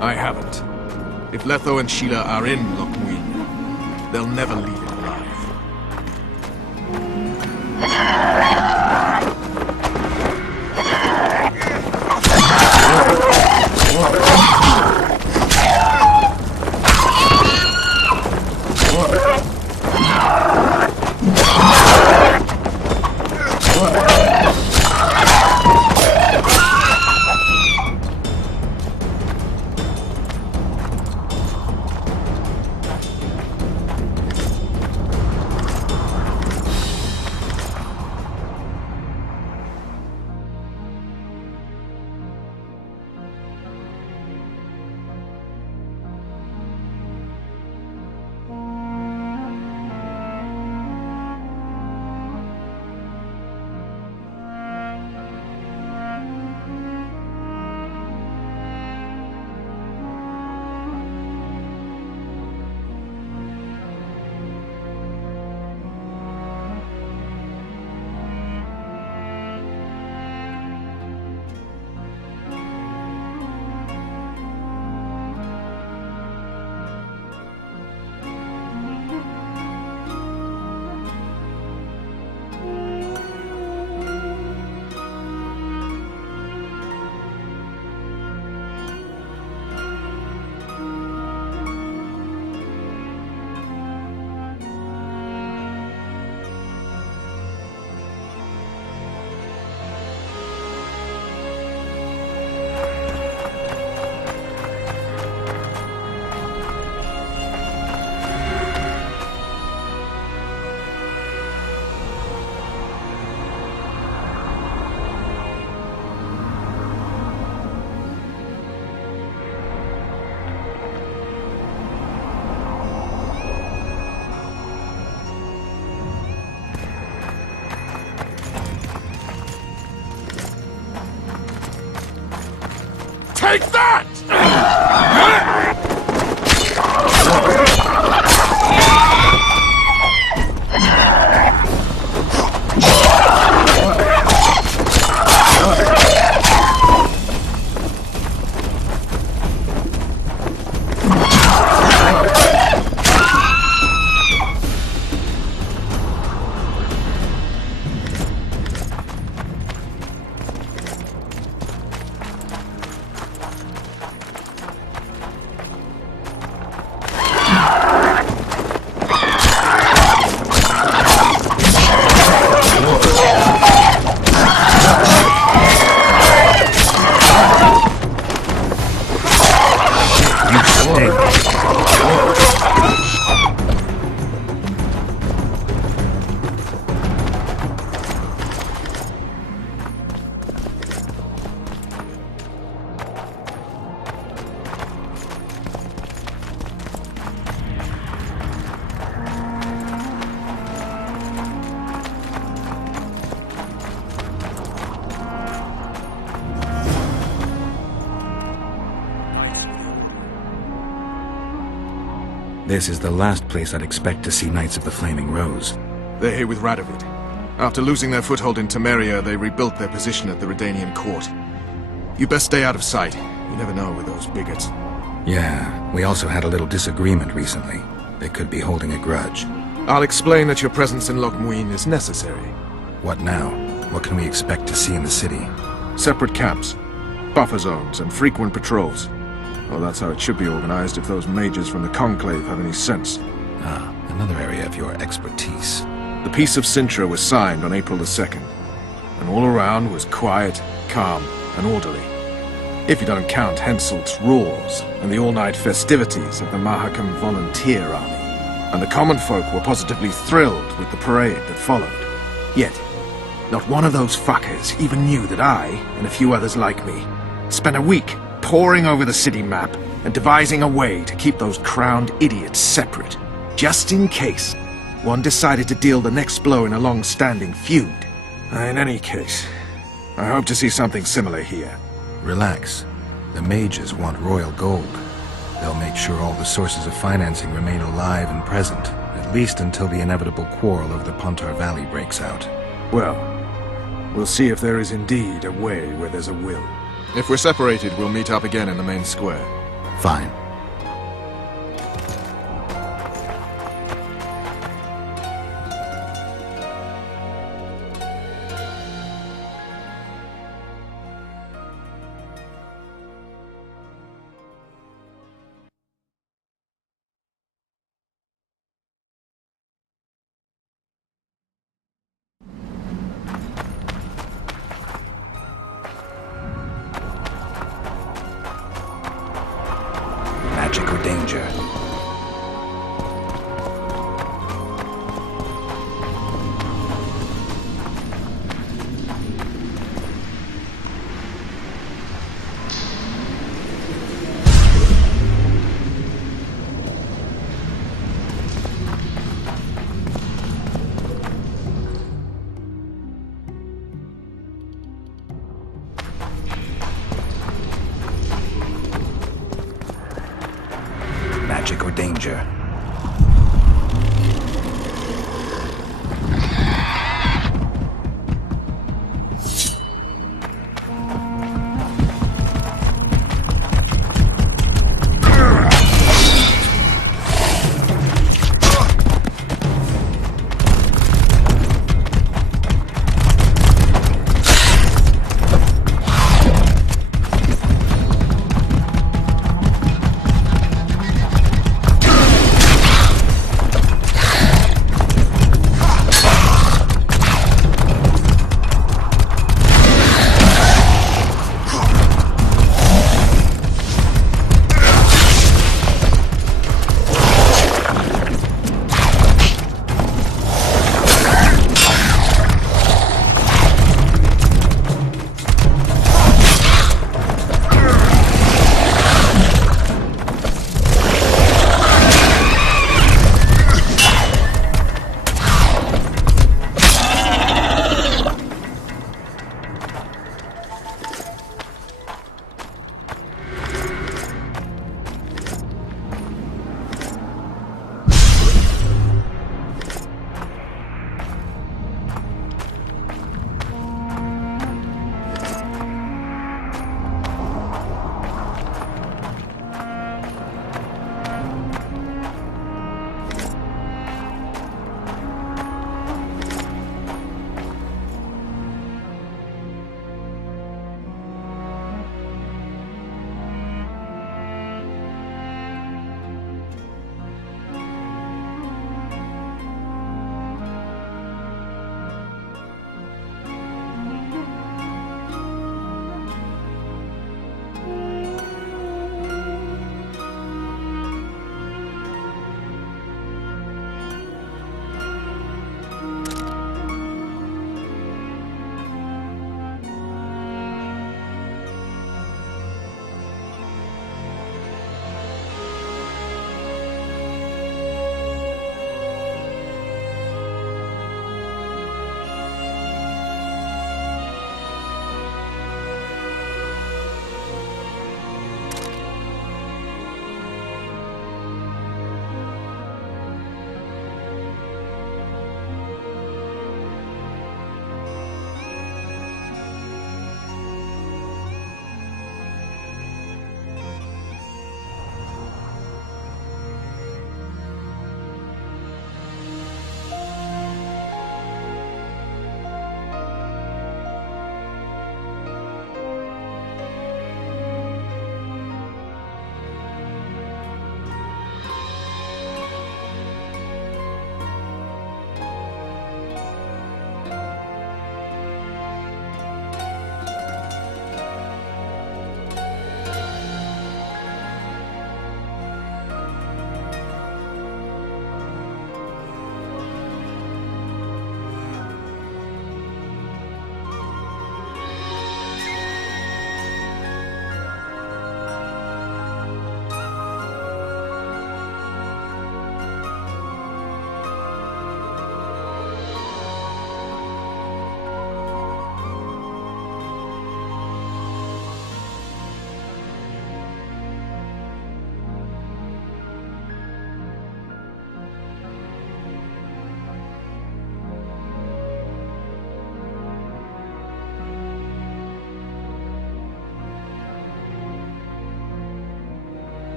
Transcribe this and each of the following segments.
I haven't. If Letho and Sheila are in Loch Muin, they'll never leave it alive. Take that! This is the last place I'd expect to see Knights of the Flaming Rose. They're here with Radovid. After losing their foothold in Temeria, they rebuilt their position at the Redanian court. You best stay out of sight. You never know with those bigots. Yeah, we also had a little disagreement recently. They could be holding a grudge. I'll explain that your presence in Loch Muin is necessary. What now? What can we expect to see in the city? Separate camps, buffer zones, and frequent patrols. Well, that's how it should be organized if those mages from the Conclave have any sense. Ah, another area of your expertise. The Peace of Sintra was signed on April the 2nd, and all around was quiet, calm, and orderly. If you don't count Henselt's roars and the all-night festivities of the Mahakam Volunteer Army. And the common folk were positively thrilled with the parade that followed. Yet, not one of those fuckers even knew that I, and a few others like me, spent a week poring over the city map and devising a way to keep those crowned idiots separate, just in case one decided to deal the next blow in a long-standing feud. In any case, I hope to see something similar here. Relax. The mages want royal gold. They'll make sure all the sources of financing remain alive and present, at least until the inevitable quarrel of the Pontar Valley breaks out. Well, we'll see if there is indeed a way where there's a will. If we're separated, we'll meet up again in the main square. Fine. Magic or danger? Magic or danger?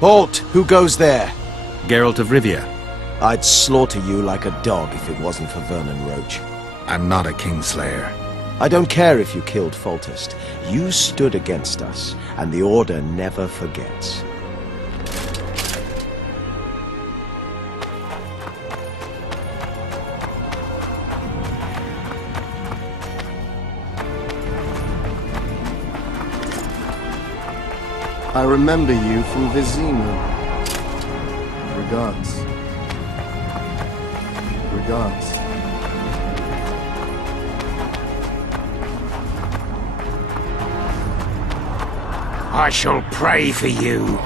Halt! Who goes there? Geralt of Rivia. I'd slaughter you like a dog if it wasn't for Vernon Roach. I'm not a Kingslayer. I don't care if you killed Foltest. You stood against us, and the Order never forgets. I remember you from Vizima. Regards. Regards. I shall pray for you.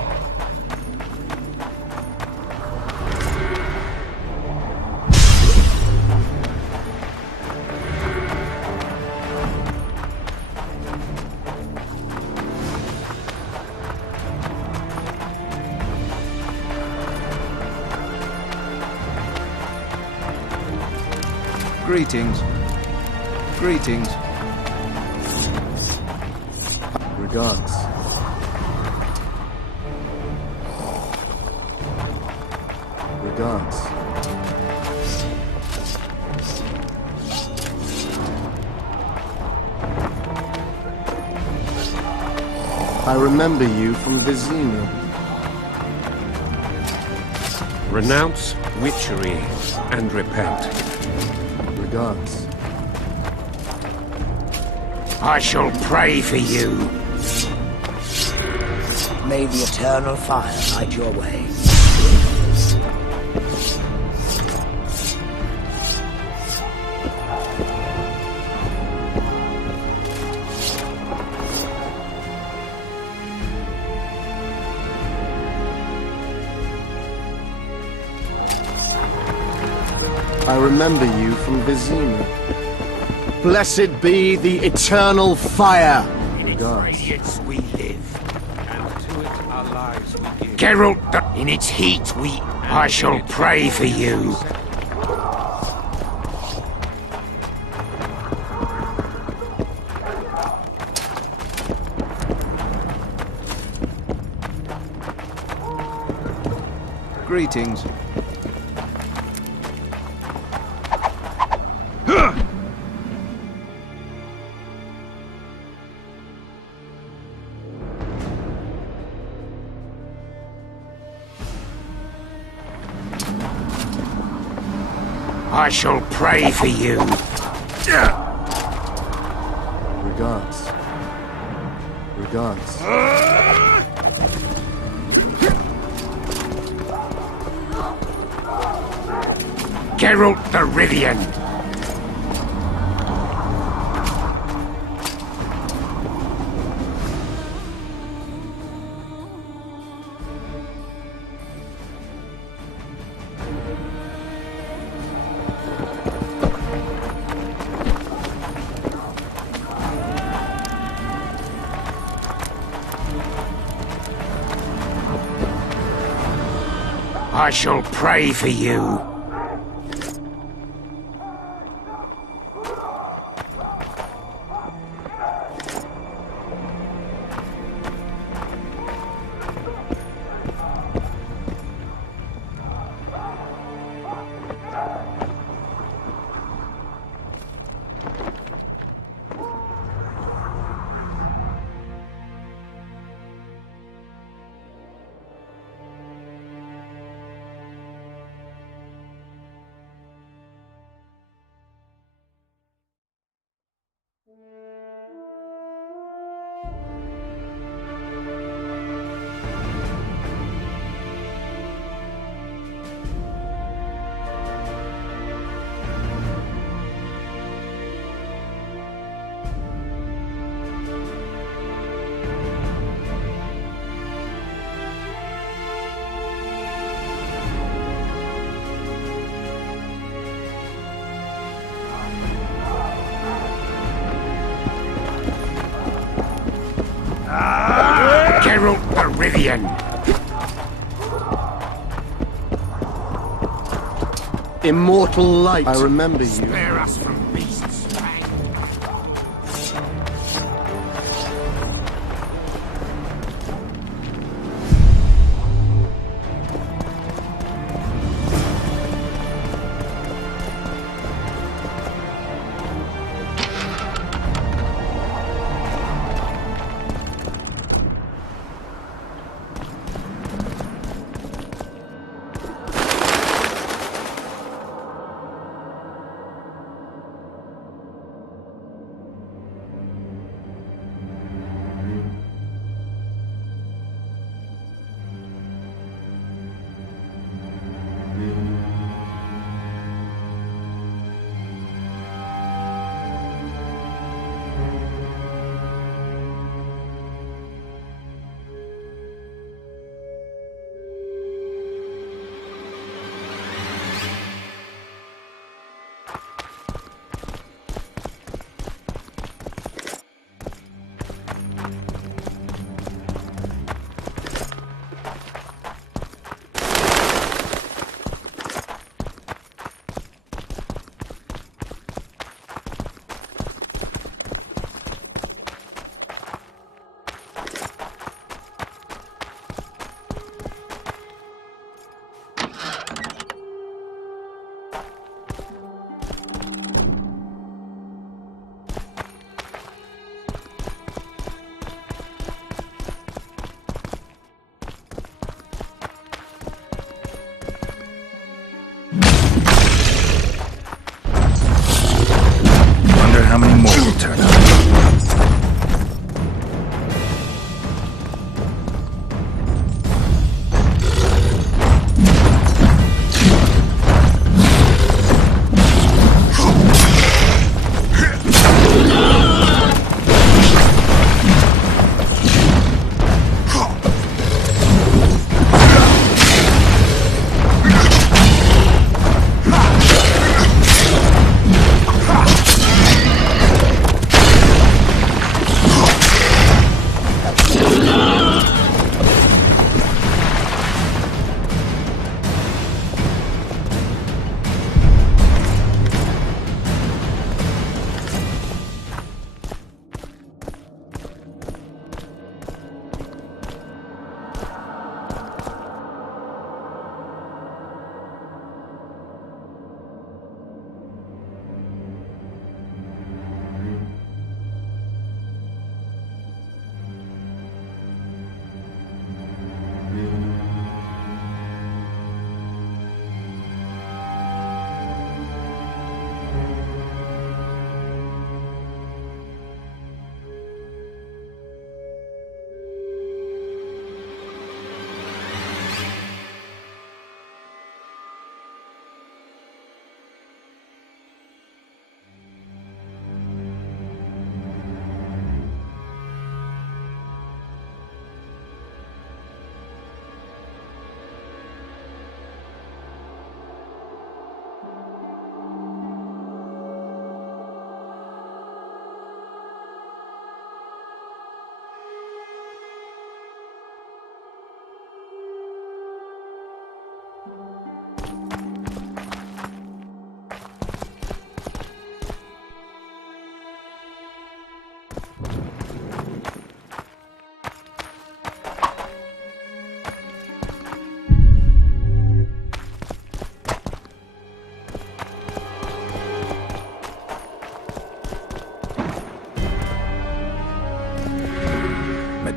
Greetings. Greetings. Regards. Regards. I remember you from Vizima. Renounce witchery and repent. Regards. I shall pray for you. May the eternal fire light your way. I remember you from Vizima. Blessed be the eternal fire! In its Regards. radiance we live, and to it our lives we give. Geralt, in its heat we... I shall pray for you. Greetings. I shall pray for you. Regards. Regards. Geralt the Rivian. I shall pray for you. Geralt the Rivian. Immortal light. I remember you. Spare us from beasts' fang.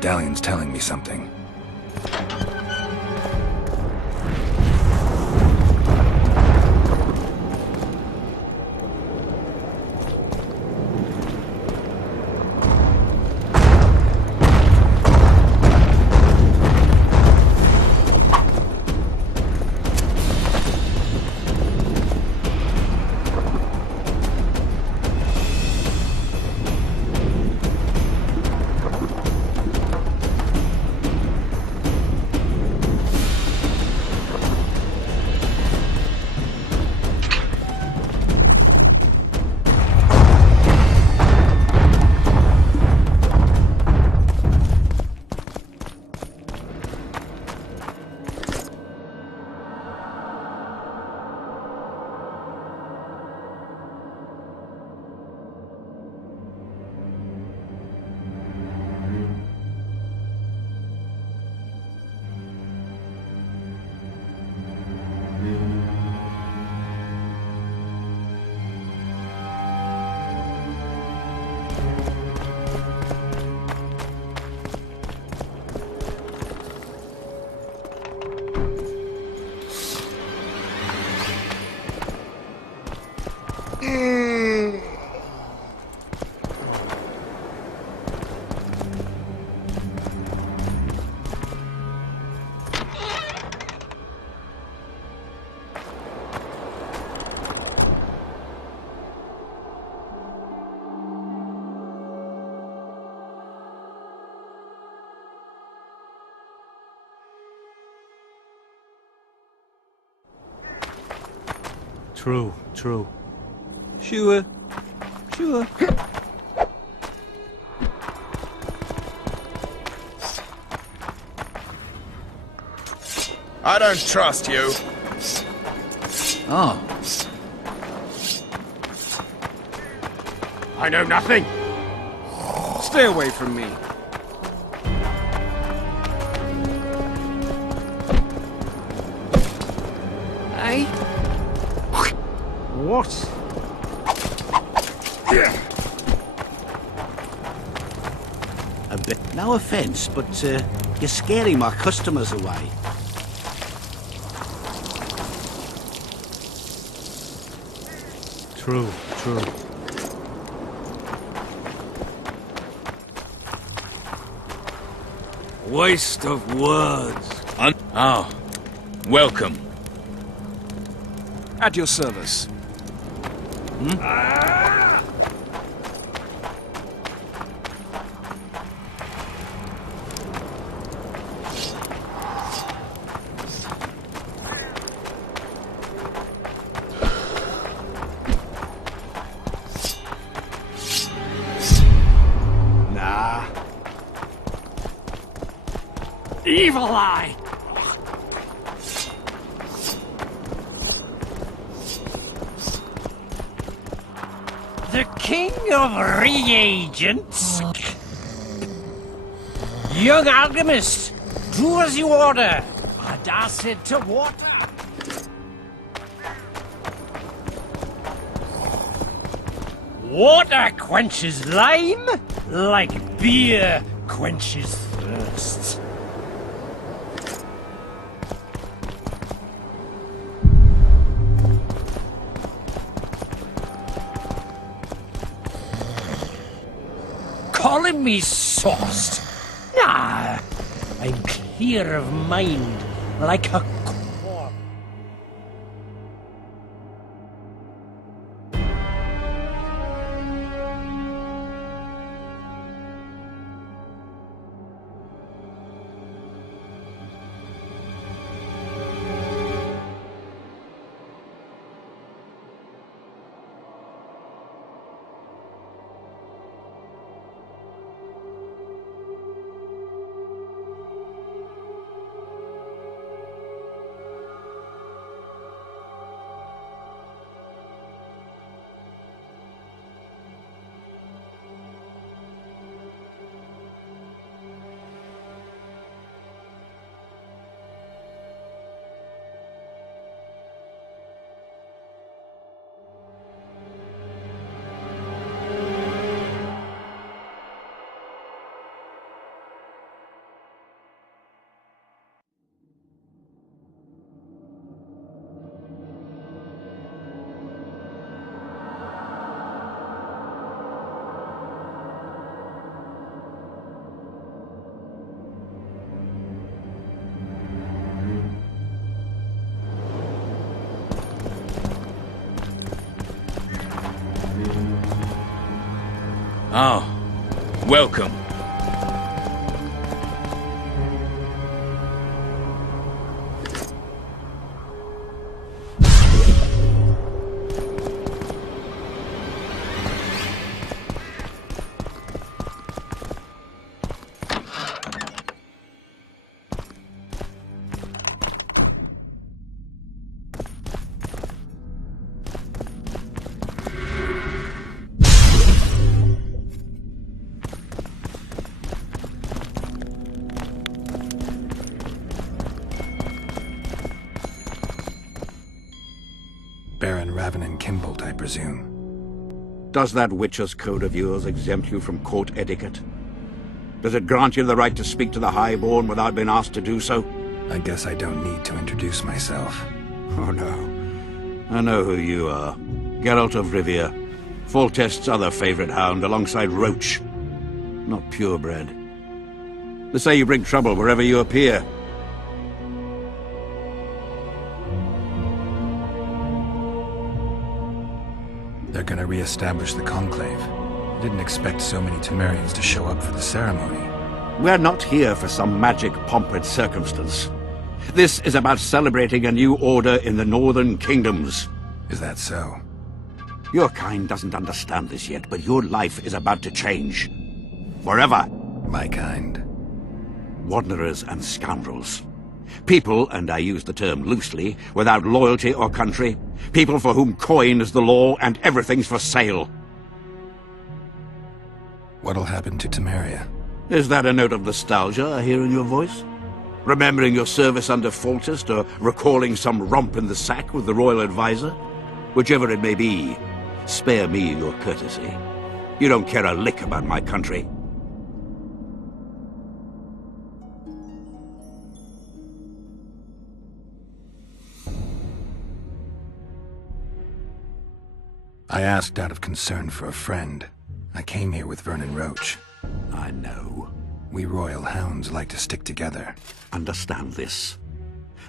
medallion's telling me something. True. Sure. I don't trust you. Oh. I know nothing. Stay away from me. Eh? What? A bit. No offense, but you're scaring my customers away. True. Waste of words. Welcome. At your service. Nah. Evil eye! The king of reagents? Young alchemist, do as you order. Acid to water. Water quenches lime, like beer quenches thirst. Calling me sauced? Nah, I'm clear of mind, like a corpse. Oh, welcome. Baron Ravenin Kimbolt, I presume. Does that Witcher's code of yours exempt you from court etiquette? Does it grant you the right to speak to the Highborn without being asked to do so? I guess I don't need to introduce myself. Oh no. I know who you are. Geralt of Rivia. Foltest's other favorite hound alongside Roach. Not purebred. They say you bring trouble wherever you appear. They're gonna re-establish the Conclave. I didn't expect so many Temerians to show up for the ceremony. We're not here for some magic pomp and circumstance. This is about celebrating a new order in the Northern Kingdoms. Is that so? Your kind doesn't understand this yet, but your life is about to change. Forever. My kind. Wanderers and scoundrels. People, and I use the term loosely, without loyalty or country. People for whom coin is the law and everything's for sale. What'll happen to Temeria? Is that a note of nostalgia I hear in your voice? Remembering your service under Foltest, or recalling some romp in the sack with the royal advisor? Whichever it may be, spare me your courtesy. You don't care a lick about my country. I asked out of concern for a friend. I came here with Vernon Roach. I know. We royal hounds like to stick together. Understand this.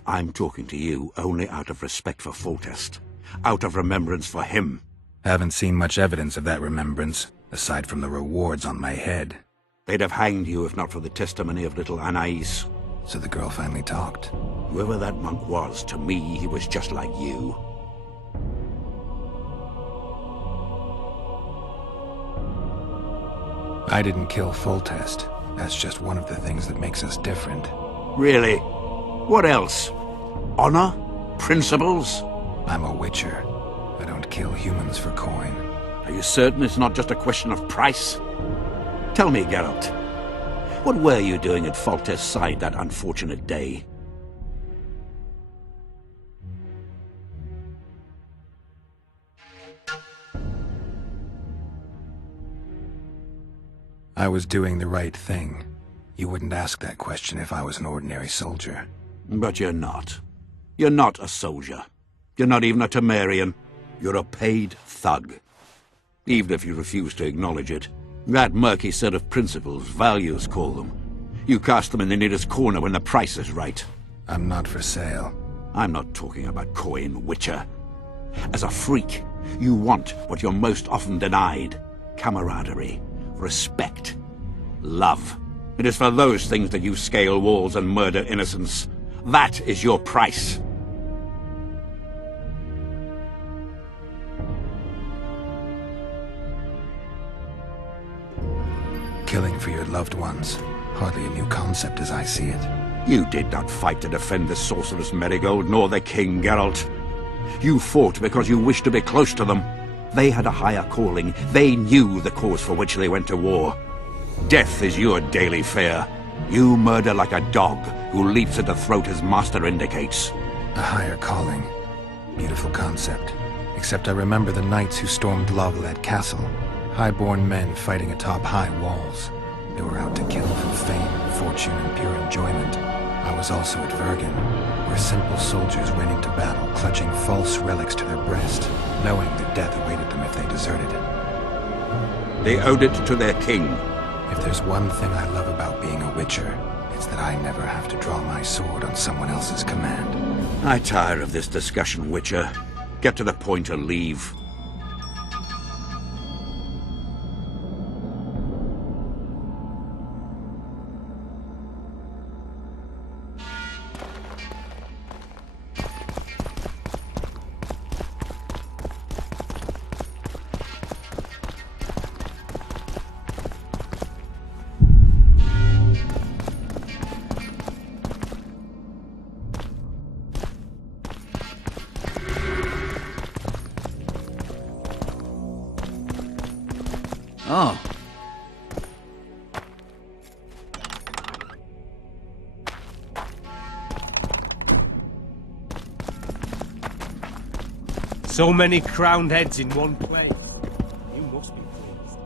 I'm talking to you only out of respect for Foltest. Out of remembrance for him. Haven't seen much evidence of that remembrance, aside from the rewards on my head. They'd have hanged you if not for the testimony of little Anais. So the girl finally talked. Whoever that monk was, to me, he was just like you. I didn't kill Foltest. That's just one of the things that makes us different. Really? What else? Honor? Principles? I'm a witcher. I don't kill humans for coin. Are you certain it's not just a question of price? Tell me, Geralt. What were you doing at Foltest's side that unfortunate day? I was doing the right thing. You wouldn't ask that question if I was an ordinary soldier. But you're not. You're not a soldier. You're not even a Temerian. You're a paid thug. Even if you refuse to acknowledge it. That murky set of principles, values call them. You cast them in the nearest corner when the price is right. I'm not for sale. I'm not talking about coin, Witcher. As a freak, you want what you're most often denied. Camaraderie. Respect. Love. It is for those things that you scale walls and murder innocents. That is your price. Killing for your loved ones. Hardly a new concept as I see it. You did not fight to defend the sorceress Marigold, nor the king, Geralt. You fought because you wished to be close to them. They had a higher calling. They knew the cause for which they went to war. Death is your daily fare. You murder like a dog who leaps at the throat his master indicates. A higher calling. Beautiful concept. Except I remember the knights who stormed Lovelad Castle. Highborn men fighting atop high walls. They were out to kill for fame, fortune, and pure enjoyment. I was also at Vergen, where simple soldiers went into battle clutching false relics to their breast, knowing that death awaited them if they deserted. They owed it to their king. If there's one thing I love about being a witcher, it's that I never have to draw my sword on someone else's command. I tire of this discussion, Witcher. Get to the point or leave. Oh. So many crowned heads in one place. You must be pleased.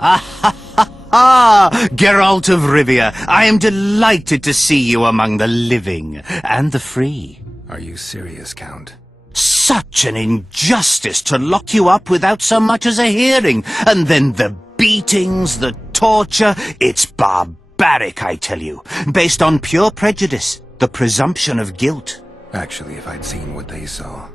Ah, Geralt of Rivia, I am delighted to see you among the living and the free. Are you serious, Count? Such an injustice to lock you up without so much as a hearing, and then the beatings, the torture. It's barbaric, I tell you, based on pure prejudice, the presumption of guilt. Actually, if I'd seen what they saw...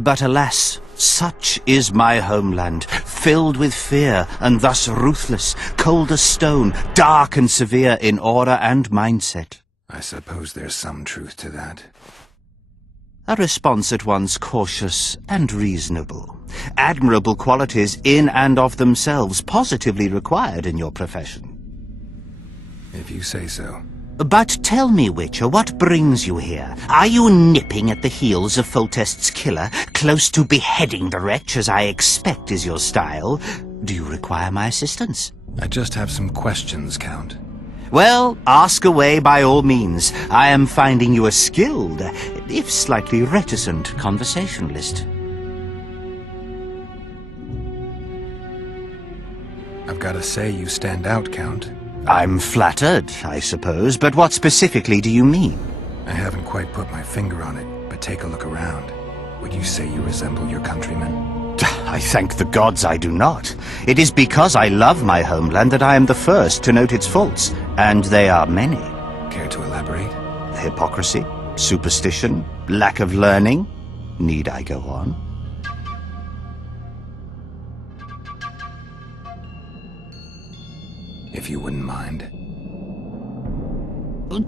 But alas, such is my homeland, filled with fear, and thus ruthless, cold as stone, dark and severe in order and mindset. I suppose there's some truth to that. A response at once cautious and reasonable. Admirable qualities in and of themselves, positively required in your profession. If you say so. But tell me, Witcher, what brings you here? Are you nipping at the heels of Foltest's killer, close to beheading the wretch, as I expect is your style? Do you require my assistance? I just have some questions, Count. Well, ask away by all means. I am finding you a skilled, if slightly reticent, conversationalist. I've got to say you stand out, Count. I'm flattered, I suppose, but what specifically do you mean? I haven't quite put my finger on it, but take a look around. Would you say you resemble your countrymen? I thank the gods I do not. It is because I love my homeland that I am the first to note its faults, and they are many. Care to elaborate? Hypocrisy, superstition, lack of learning. Need I go on? If you wouldn't mind.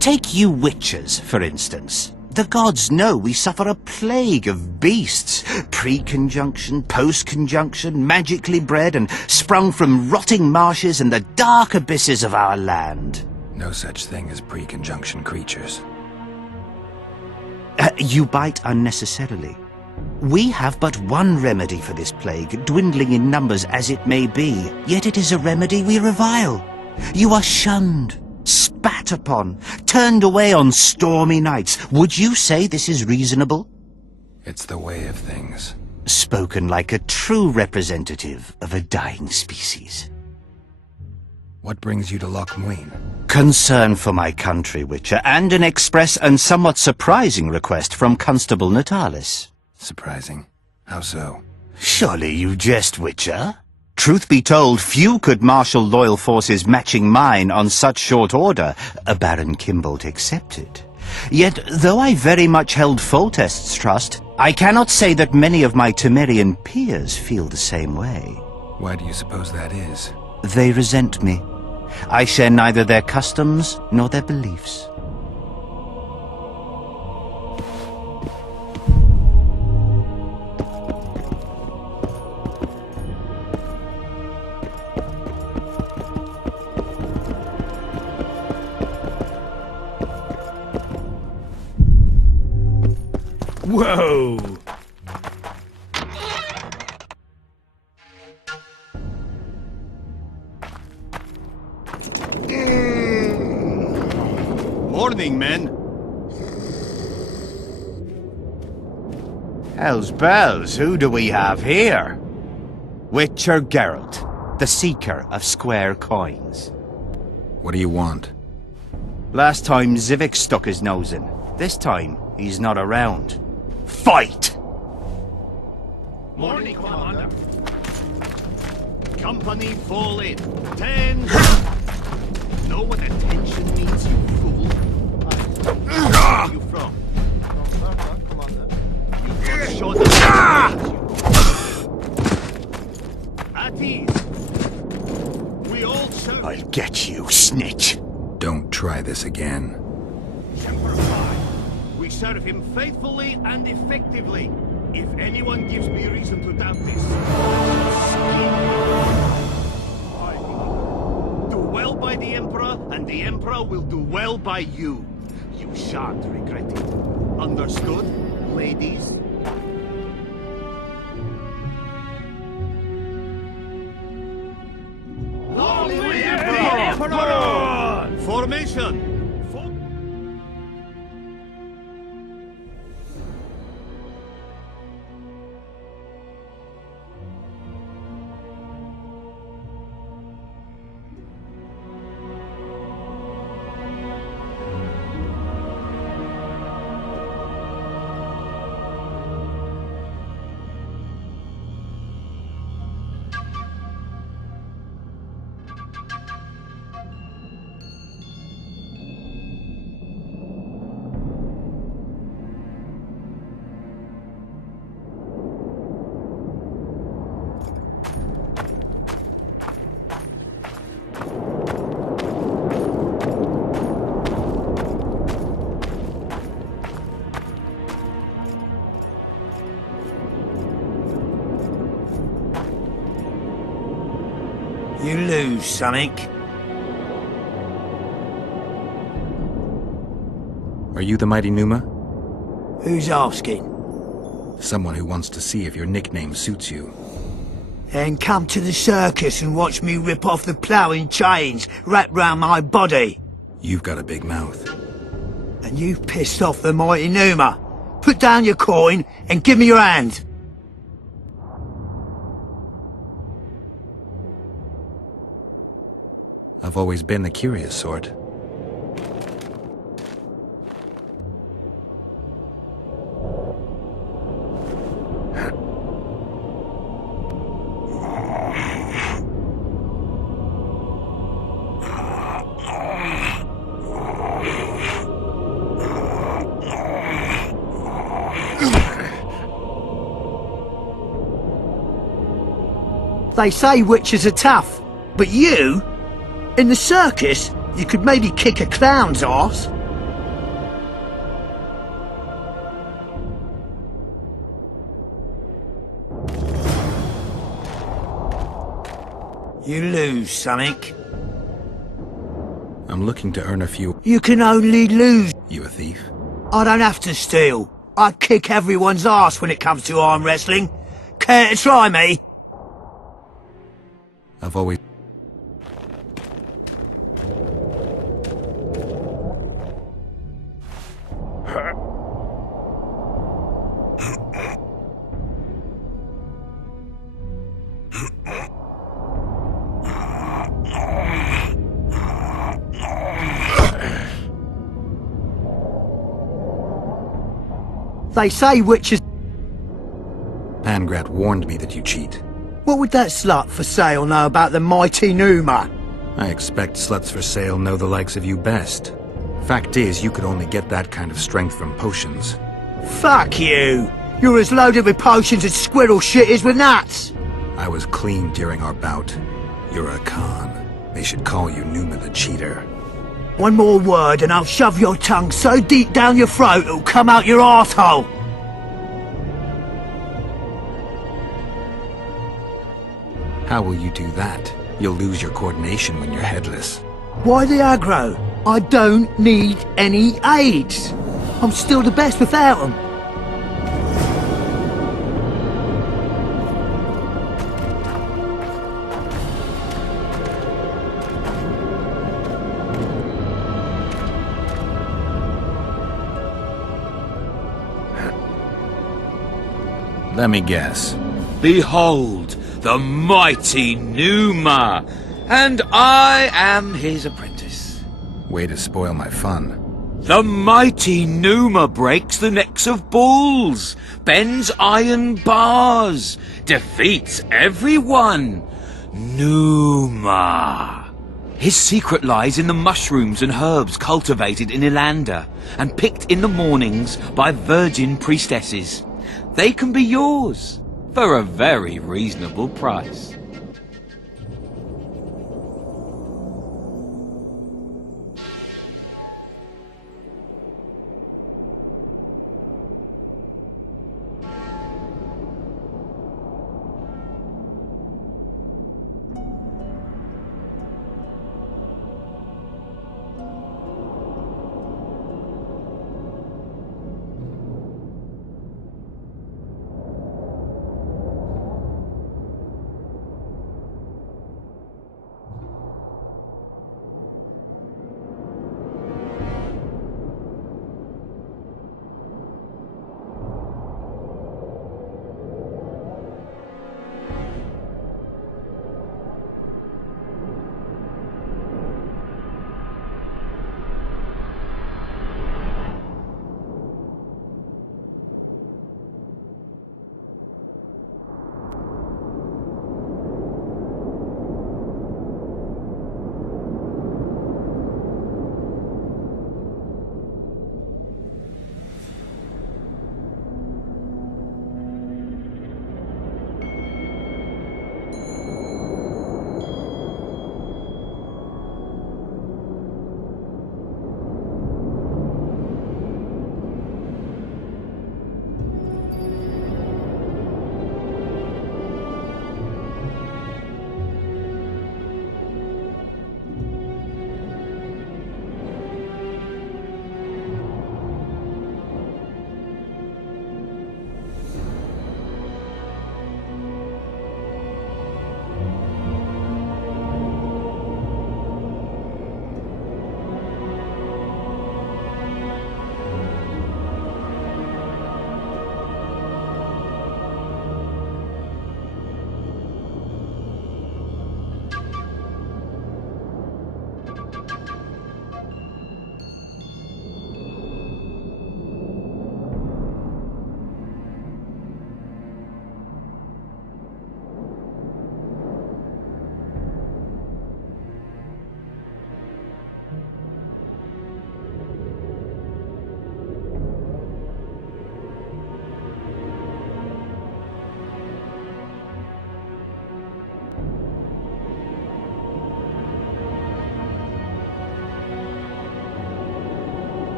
Take you witchers, for instance. The gods know we suffer a plague of beasts. Pre-conjunction, post-conjunction, magically bred and sprung from rotting marshes and the dark abysses of our land. No such thing as pre-conjunction creatures. You bite unnecessarily. We have but one remedy for this plague, dwindling in numbers as it may be, yet it is a remedy we revile. You are shunned, spat upon, turned away on stormy nights. Would you say this is reasonable? It's the way of things. Spoken like a true representative of a dying species. What brings you to Loch Muin? Concern for my country, Witcher, and an express and somewhat surprising request from Constable Natalis. Surprising. How so? Surely you jest, Witcher? Truth be told, few could marshal loyal forces matching mine on such short order, Baron Kimbolt excepted. Yet, though I very much held Foltest's trust, I cannot say that many of my Temerian peers feel the same way. Why do you suppose that is? They resent me. I share neither their customs nor their beliefs. Whoa! Morning, men. Hell's bells, who do we have here? Witcher Geralt, the seeker of square coins. What do you want? Last time Zivik stuck his nose in. This time, he's not around. Fight! Morning, Commander. Company fall in. 10. Know what attention means, you fool? Where are you from? Commander. You've got to show them at ease. We all serve. I'll get you, snitch. Don't try this again. We serve him faithfully and effectively. If anyone gives me reason to doubt this, do well by the Emperor, and the Emperor will do well by you. You shan't regret it. Understood, ladies? Formation! You lose something. Are you the mighty Numa? Who's asking? Someone who wants to see if your nickname suits you. Then come to the circus and watch me rip off the ploughing chains wrapped round my body. You've got a big mouth. And you've pissed off the mighty Numa. Put down your coin and give me your hand. I've always been the curious sort. They say witches are tough, but you? In the circus, you could maybe kick a clown's arse. You lose something. I'm looking to earn a few... You can only lose. You a thief? I don't have to steal. I kick everyone's arse when it comes to arm wrestling. Care to try me? I've always... They say witches... Pangrat warned me that you cheat. What would that slut for sale know about the mighty Numa? I expect sluts for sale know the likes of you best. Fact is, you could only get that kind of strength from potions. Fuck you! You're as loaded with potions as squirrel shit is with nuts! I was clean during our bout. You're a con. They should call you Numa the Cheater. One more word and I'll shove your tongue so deep down your throat it'll come out your arsehole! How will you do that? You'll lose your coordination when you're headless. Why the aggro? I don't need any aids. I'm still the best without them. Let me guess. Behold, the mighty Numa, and I am his apprentice. Way to spoil my fun. The mighty Numa breaks the necks of bulls, bends iron bars, defeats everyone. Numa. His secret lies in the mushrooms and herbs cultivated in Ilanda and picked in the mornings by virgin priestesses. They can be yours for a very reasonable price.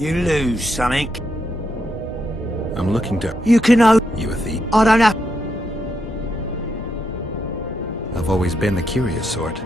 You lose something. I'm looking to... You can own... You a thief? I don't have... I've always been the curious sort.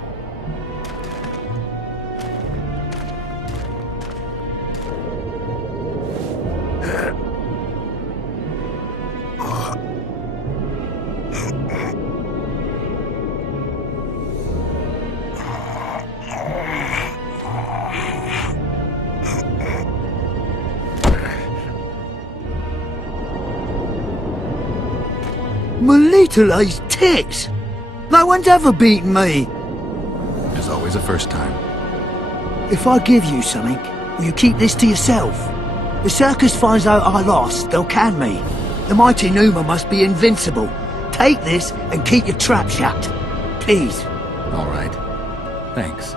Melitele's tits! No one's ever beaten me! There's always a first time. If I give you something, will you keep this to yourself? The circus finds out I lost, they'll can me. The mighty Numa must be invincible. Take this and keep your trap shut. Please. All right. Thanks.